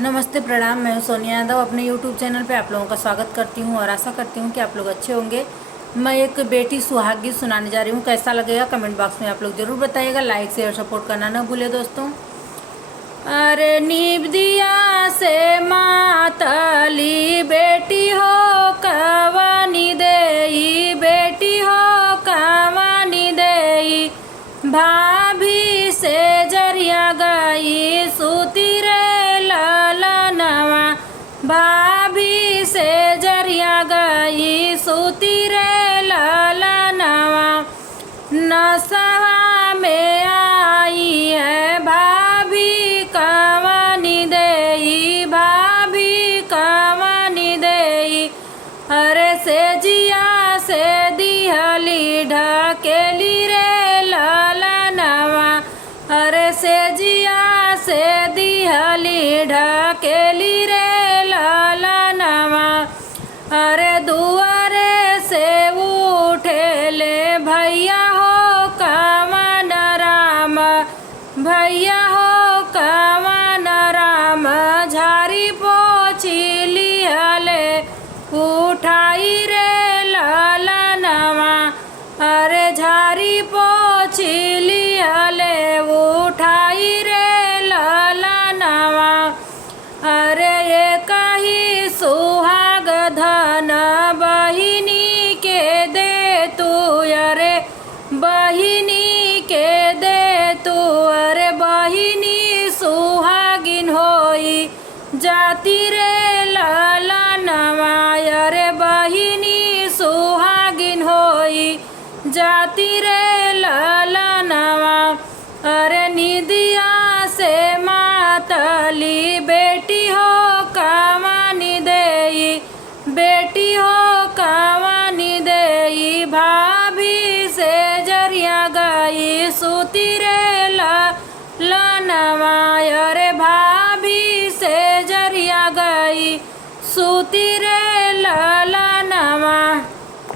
नमस्ते प्रणाम। मैं हूं सोनिया यादव। अपने YouTube चैनल पे आप लोगों का स्वागत करती हूं और आशा करती हूं कि आप लोग अच्छे होंगे। मैं एक बेटी सुहाग गीत सुनाने जा रही हूं। कैसा लगेगा कमेंट बॉक्स में आप लोग ज़रूर बताइएगा। लाइक शेयर सपोर्ट करना ना भूले दोस्तों। अरे नीब दिया से मातली बेटी हो कवानी देई, बेटी हो कवानी देई, भाभी से जरिया गई सूती रे ललनवा, भाभी से जरिया गई सूती रे ललनवा, नसवा में आई है भाभी कवानी देई, भाभी कवानी देई, अरे से जिया से दिहली ढकेली रे ललनवा, अरे से जिया से दिहली ढकेली रे ललनवा, अरे दुआरे से उठेले भैया हो कवन राम, भैया हो कवन राम, झारी पोछी लिहले उठाई रे ललनवा, अरे झारी पोछी लिहले उठाई रे ललनवा, अरे ये कही सुहाग धन बहिनी के दे तू, अरे बहिनी के दे तू, अरे बहिनी सुहागिन होई जाती रे ललनवा, अरे बहिनी सुहागिन होई जाती रे ललनवा, अरे निदिया से मातली बेटी हो कवानी देई, बेटी हो कवानी देई, भाभी से जरिया गई सूती रे ललनवा, अरे भाभी से जरिया गई सूती